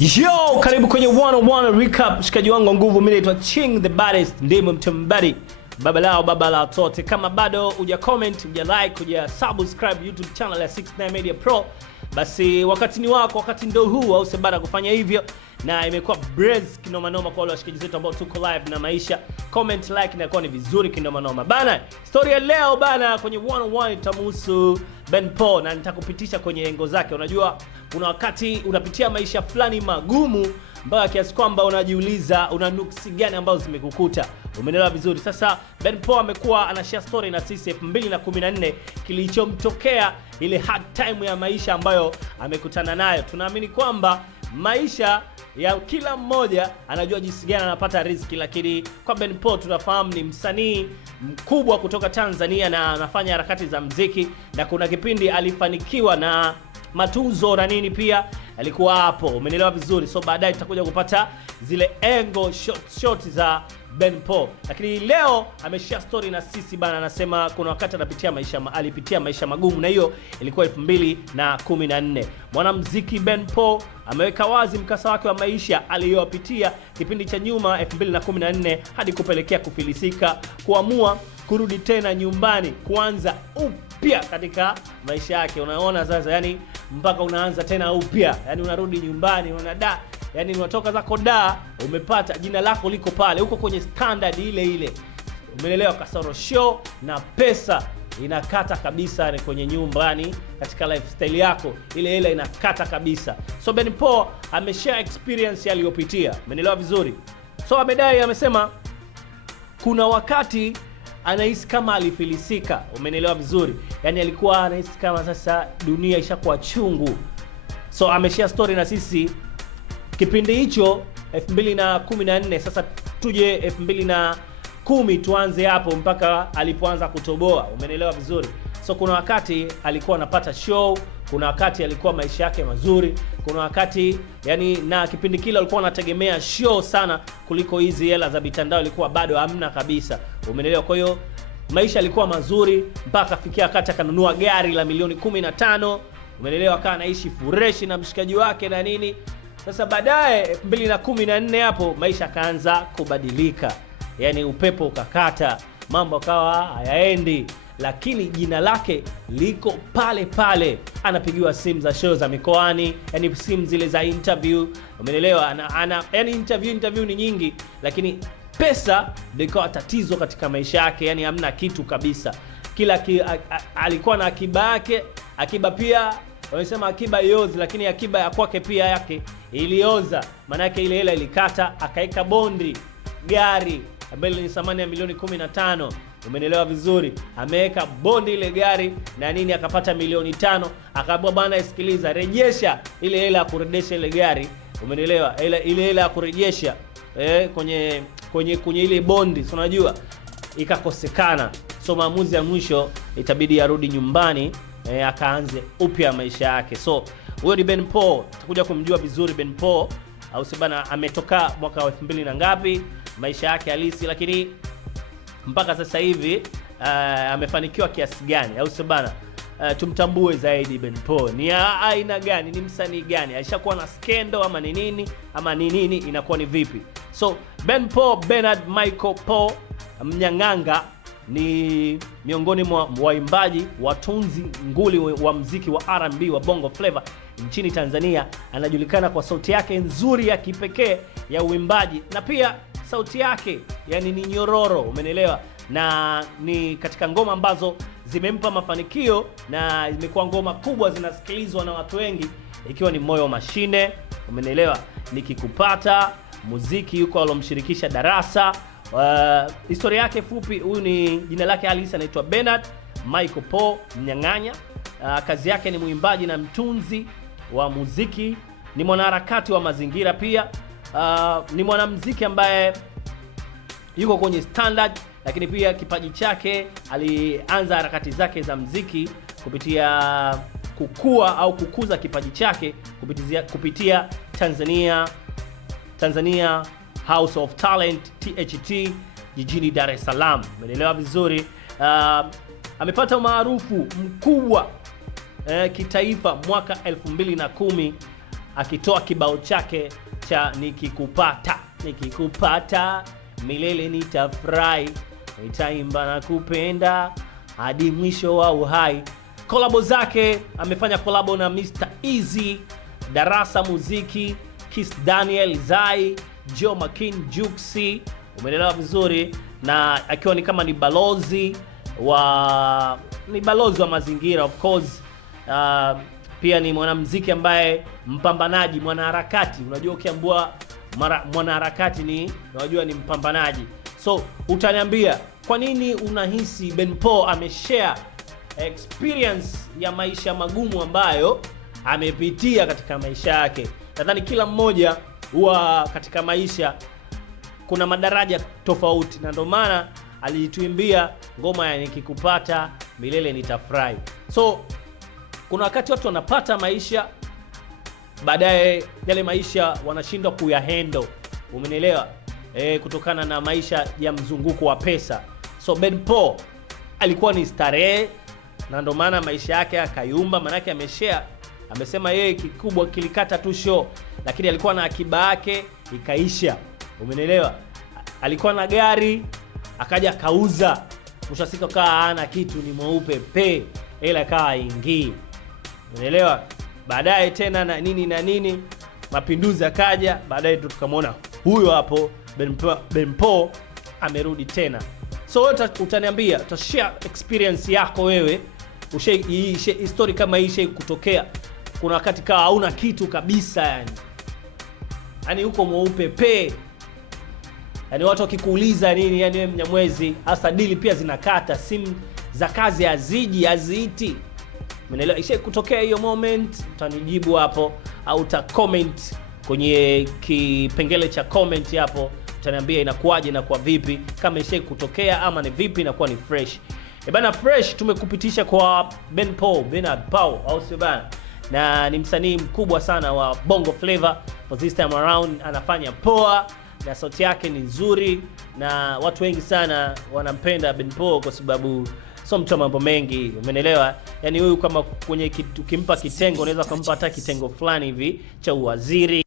Yo, karibu kwenye 101 recap. Shikaji wangu nguvu, mimi naitwa Ching the baddest, ndimo mtambadi. Baba lao baba la tote. Kama bado uja comment, uja like, uja subscribe YouTube channel ya 69 Media Pro, basi wakati ni wako, wakati ndo huu au sebara kufanya hivyo. Na imekuwa brez kinoma noma kwa wale washikaji zetu ambao tuko live na maisha. Comment, like inakuwa ni vizuri kinoma noma. Bana, story ya leo bana kwenye 101 itamuhusu Ben Paul na nitakupitisha kwenye engo zake. Unajua kuna wakati unapitia maisha fulani magumu mpaka kiasi kwamba unajiuliza una nuksi gani ambazo zimekukuta. Umeelewa vizuri. Sasa Ben Paul amekuwa anashare story na sisi 2014 kilichomtokea, ile hard time ya maisha ambayo amekutana nayo. Tunaamini kwamba maisha ya kila mmoja anajua jinsi gani anapata riziki, lakini kwa Ben Paul tunafahamu ni msanii mkubwa kutoka Tanzania na anafanya harakati za muziki, na kuna kipindi alifanikiwa na matuzo na nini pia alikuwa hapo. Umeelewa vizuri. So baadaye tutakuja kupata zile angle short za Ben Paul, lakini leo ameshare story na sisi bana. Anasema kuna wakati alipitia maisha magumu, na hiyo ilikuwa 2014. Mwanamuziki Ben Paul ameweka wazi mkasa wake wa maisha aliyopitia kipindi cha nyuma 2014 hadi kupelekea kufilisika, kuamua kurudi tena nyumbani, kuanza upya katika maisha yake. Unaona sasa, yani mpaka unaanza tena upya, yani unarudi nyumbani, unaona yani unatoka zako umepata jina lako liko pale, uko kwenye standard ile ile. Umeelewa? Kasoro show na pesa inakata kabisa kwenye nyumbani, katika lifestyle yako ile inakata kabisa. So Ben Paul ameshare experience aliyopitia. Umeelewa vizuri. So amesema kuna wakati anahisi kama alifilisika. Umeelewa vizuri. Yani alikuwa anahisi kama sasa dunia ishakuwa chungu. So ameshare story na sisi kipindi hicho 2014. Sasa tuje 2010, tuanze hapo mpaka alipoanza kutoboa. Umeelewa vizuri. So kuna wakati alikuwa anapata show, kuna wakati alikuwa maisha yake mazuri, kuna wakati yani, na kipindi kile alikuwa anategemea show sana kuliko hizi hela za mitandao, ilikuwa bado hamna kabisa. Umeelewa? Kwa hiyo maisha alikuwa mazuri mpaka afikia wakati akanunua gari la milioni 15. Umeelewa? Akawa anaishi fresh na mshikaji wake na nini. Sasa baadaye 2014 hapo maisha kaanza kubadilika. Yani upepo ukakata, mambo akawa hayaendi, lakini jina lake liko pale pale. Anapigiwa simu za show za mikoani, yani simu zile za interview. Umeelewa? Yani interview ni nyingi, lakini pesa ilikuwa tatizo katika maisha yake, yani hamna kitu kabisa. Alikuwa na akiba yake, akiba pia wanasema akiba iozi, lakini akiba ya kwake pia yake ilioza. Maana yake ile hela ilikata, akaeka bondi gari ambayo ni thamani ya milioni 15. Umeelewa vizuri. Ameweka bondi ile gari na nini, akapata milioni 5. Akaambiwa bana, isikiliza, rejesha ile hela ya kurejesha ile gari. Umeelewa? Ile hela ya kurejesha kwenye ile bondi, si unajua, ikakosekana. So maamuzi ya mwisho itabidi arudi nyumbani, akaanze upya maisha yake. So huyo ni Ben Paul. Tutakuja kumjua vizuri Ben Paul au sibana ametoka mwaka wa 2000 na ngapi, maisha yake halisi, lakini mpaka sasa hivi amefanikiwa kiasi gani au sibana. Tumtambue zaidi Ben Paul. Ni aina gani, ni msanii gani, alishakuwa na skendo ama ni nini, ama ni nini, inakuwa ni vipi? So Ben Paul, Bernard Michael Paul Mnyang'anga ni miongoni mwa waimbaji, watunzi nguli wa muziki wa R&B wa Bongo Flava nchini Tanzania. Anajulikana kwa sauti yake nzuri ya kipekee ya uimbaji, na pia sauti yake yani ni nyororo. Umeelewa? Na ni katika ngoma ambazo zimempa mafanikio na imekuwa ngoma kubwa zinasikilizwa na watu wengi, ikiwa ni Moyo Mashine. Umeelewa? Nikikupata, muziki yuko alomshirikisha Darasa. Historia yake fupi, huyu ni jina lake halisi anaitwa Bernard Michael Paul Mnyang'anya. Kazi yake ni muimbaji na mtunzi wa muziki, ni mwanaharakati wa mazingira pia. Ni mwanamuziki ambaye yuko kwenye standard, lakini pia kipaji chake, alianza harakati zake za muziki kupitia kukuza kipaji chake kupitia Tanzania House of Talent THT jijini Dar es Salaam. Umeelewa vizuri. Amepata umaarufu mkubwa kitaifa mwaka 2010 akitoa kibao chake cha nikikupata milele nitafurahi, nitaimba na kupenda hadi mwisho wa uhai. Kolabo zake amefanya kolabo na Mr Easy, Darasa Muziki, Kiss Daniel, Zai, Joe Makin, Juxi, umeelewa vizuri, na akiwa ni kama ni balozi wa mazingira of course. Pia ni mwanamuziki ambaye mpambanaji, mwanaharakati. Unajua ukiambua mwanaharakati ni unajua ni mpambanaji. So utaniambia kwa nini unahisi Benpo ameshare experience ya maisha magumu ambayo amepitia katika maisha yake. Nadhani kila mmoja huwa katika maisha kuna madaraja tofauti, na ndio maana alituimbia ngoma ya nikikupata milele nitafurahi. So kuna wakati watu wanapata maisha, baadaye yale maisha wanashindwa kuyahandle, umenielewa, kutokana na maisha ya mzunguko wa pesa. So Benpo alikuwa ni starehe, na ndio maana maisha yake akayumba, manake amesema yeye kikubwa kilikata tu show, lakini alikuwa na akiba yake ikaisha, umenielewa. Alikuwa na gari akaja kauza, mshasika kaa hana kitu, ni mweupe pe, ila kaa ingii, umenielewa. Baadaye tena na nini mapinduzi akaja, baadaye tukamwona huyo hapo Benpo amerudi tena. So utaniambia, utashare experience yako wewe, story kama hii kutokea. Kuna wakati kaa hauna kitu kabisa, yani uko mweupe pe, yani watu wakikuuliza nini, yani wewe Mnyamwezi, hasa dili pia zinakata, simu za kazi haziiti, umeelewa. Ishe kutokea hiyo moment, utanijibu hapo au uta comment kwenye kipengele cha comment hapo, utaniambia inakuaje na kwa vipi, kama ishe kutokea ama ni vipi, inakuwa ni fresh. Bana, fresh tumekupitisha kwa Benpo, Bernard Pau, au sio bana? Na ni msanii mkubwa sana wa Bongo Flavor. For this time around anafanya poa na sauti yake ni nzuri, na watu wengi sana wanampenda Benpo kwa sababu sio mtu mambo mengi, umeelewa. Yani huyu kama kwenye ukimpa kitengo unaweza kumpa hata kitengo fulani hivi cha uwaziri.